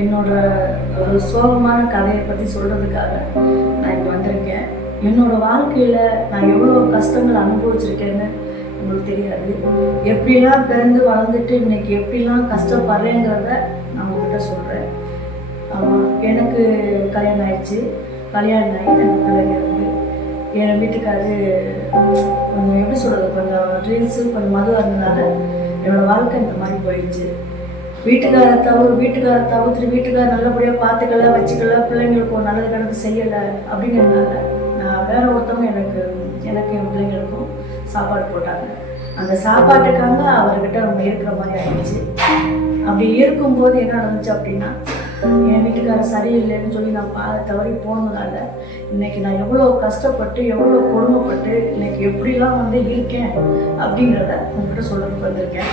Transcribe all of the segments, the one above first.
என்னோட ஒரு சோகமான கதையை பற்றி சொல்கிறதுக்காக நான் இங்கே வந்திருக்கேன். என்னோடய வாழ்க்கையில் நான் எவ்வளோ கஷ்டங்கள் அனுபவிச்சிருக்கேன்னு உங்களுக்கு தெரியாது. எப்படிலாம் பிறந்து வளர்ந்துட்டு இன்றைக்கி எப்படிலாம் கஷ்டப்படுறேங்கிறத நான் உங்கள்கிட்ட சொல்கிறேன். எனக்கு கல்யாணம் ஆயிடுச்சு. கல்யாணம் ஆகி எனக்கு பிள்ளைங்க இருக்குது. என் வீட்டுக்காரு கொஞ்சம் எப்படி சொல்கிறது, கொஞ்சம் ட்ரிங்க்ஸு கொஞ்சம் மது இருந்ததுனால என்னோடய வாழ்க்கை இந்த மாதிரி போயிடுச்சு. வீட்டுக்காரை தவிர்த்துட்டு வீட்டுக்கார நல்லபடியாக பார்த்துக்கல வச்சுக்கல, பிள்ளைங்களுக்கு ஒரு நல்லது கிடந்து செய்யலை அப்படிங்கிறதுனால நான் வேற ஒருத்தவங்க எனக்கு என் பிள்ளைங்களுக்கும் சாப்பாடு போட்டாங்க. அந்த சாப்பாட்டுக்காக அவர்கிட்ட அவங்க இருக்கிற மாதிரி ஆயிடுச்சு. அப்படி இருக்கும்போது என்ன நடந்துச்சு அப்படின்னா, என் வீட்டுக்காரர் சரியில்லைன்னு சொல்லி நான் தவறி போனதுனால இன்னைக்கு நான் எவ்வளோ கஷ்டப்பட்டு எவ்வளோ கொடுமைப்பட்டு இன்னைக்கு எப்படிலாம் இருக்கேன் அப்படிங்கிறத உங்ககிட்ட சொல்லிட்டு வந்திருக்கேன்.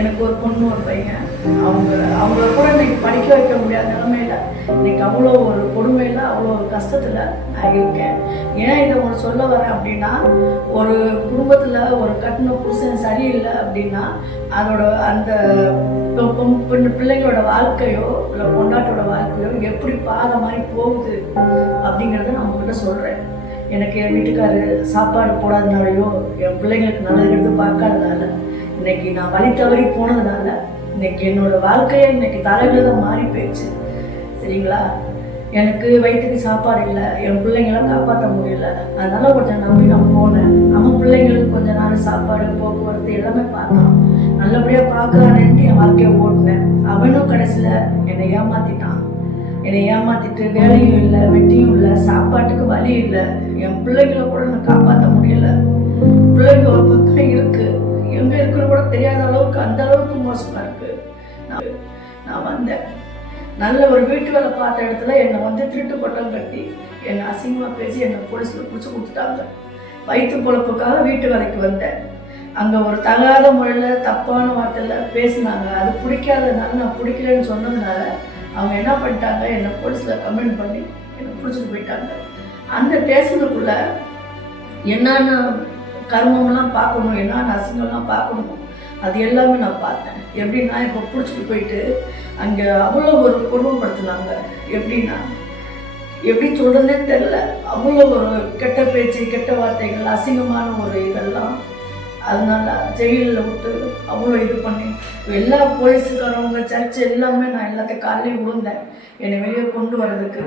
எனக்கு ஒரு பொண்ணு ஒரு பையன். அவங்கள கூட இன்னைக்கு படிக்க வைக்க முடியாத நிலைமையில இன்னைக்கு அவ்வளோ ஒரு கொடுமையில் அவ்வளோ ஒரு கஷ்டத்தில் நான் இருக்கேன். ஏன் இதை ஒன்று சொல்ல வரேன் அப்படின்னா, ஒரு குடும்பத்தில் ஒரு கட்டின புருஷன் சரியில்லை அப்படின்னா அதோட அந்த பிள்ளைங்களோட வாழ்க்கையோ இல்லை பொண்டாட்டோட வாழ்க்கையோ எப்படி பாத மாதிரி போகுது அப்படிங்கிறத நான் உங்ககிட்ட சொல்கிறேன். எனக்கு என் வீட்டுக்காரு சாப்பாடு போடாதனாலையோ என் பிள்ளைங்களுக்கு நல்லது எடுத்து பார்க்காதனால இன்னைக்கு நான் வழி தவறி போனதுனால இன்னைக்கு என்னோட வாழ்க்கையை இன்னைக்கு தலைவிழதான் மாறி போயிடுச்சு. சரிங்களா? எனக்கு வயிற்றுக்கு சாப்பாடு இல்லை, என் பிள்ளைங்களாம் காப்பாற்ற முடியல. அதனால கொஞ்சம் நம்பி நான் போனேன். நம்ம பிள்ளைங்களுக்கு கொஞ்ச நாள் சாப்பாடு போக்குவரத்து எல்லாமே பார்த்தான். நல்லபடியாக பார்க்கறான்ட்டு என் வாழ்க்கையை ஓட்டினேன். அவனும் கடைசியில் என்னை ஏமாத்திட்டு வேலையும் இல்லை, வெட்டியும் இல்லை, சாப்பாட்டுக்கு வழி இல்லை, என் பிள்ளைங்களை கூட நான் காப்பாற்ற முடியல. பிள்ளைங்க ஒரு பக்கம் இருக்கு, எங்க இருக்குன்னு கூட தெரியாத அளவுக்கு அந்த அளவுக்கு மோசமா இருக்கு. நான் வந்தேன். நல்ல ஒரு வீட்டு வேலை பார்த்த இடத்துல என்னை திருட்டு பட்டம் கட்டி என்னை அசிங்கமா பேசி என்னை போலீஸ்ல பிடிச்சி கொடுத்துட்டாங்க. வயிற்று பொழப்புக்காக வீட்டு வேலைக்கு வந்தேன். அங்கே ஒரு தகாத முறையில் தப்பான வார்த்தையில் பேசினாங்க. அது பிடிக்காததுனால, நான் பிடிக்கலன்னு சொன்னதுனால அவங்க என்ன பண்ணிட்டாங்க, என்னை போலீஸில் கம்ப்ளைண்ட் பண்ணி என்னை பிடிச்சிட்டு போயிட்டாங்க. அந்த ஸ்டேஷனுக்குள்ள என்னென்ன கர்மம்லாம் பார்க்கணும், என்னென்ன அசிங்கம்லாம் பார்க்கணும், அது எல்லாமே நான் பார்த்தேன். எப்படின்னா, இப்போ பிடிச்சிட்டு போயிட்டு அங்கே அவ்வளோ ஒரு கொடுமைப்படுத்தினாங்க. எப்படின்னா, எப்படி சொல்கிறதுனே தெரில. அவ்வளோ ஒரு கெட்ட பேச்சு, கெட்ட வார்த்தைகள், அசிங்கமான ஒரு இதெல்லாம். அதனால ஜெயிலில் விட்டு அவ்வளோ இது பண்ணி எல்லா போலீஸுக்காரவங்க சர்ச்சு எல்லாமே நான் எல்லாத்தையும் காலையும் விழுந்தேன் என்னை வெளியே கொண்டு வர்றதுக்கு.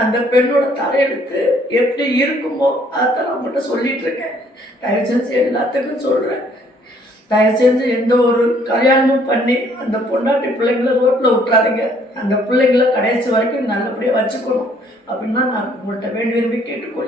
அந்த பெண்ணோட தலையெழுத்து எப்படி இருக்குமோ அதான் நான் மட்டும் சொல்லிட்டு இருக்கேன். தயவு செஞ்சு எல்லாத்துக்கும் சொல்கிறேன். தயவு செஞ்சு எந்த ஒரு கல்யாணமும் பண்ணி அந்த பொண்டாட்டி பிள்ளைங்கள ரோட்டில் விட்டுறாதீங்க. அந்த பிள்ளைங்கள கடைசி வரைக்கும் நல்லபடியாக வச்சுக்கணும் அப்படின்னு தான் நான் உங்கள்கிட்ட வேண்டி விரும்பி கேட்டுக்கொள்கிறேன்.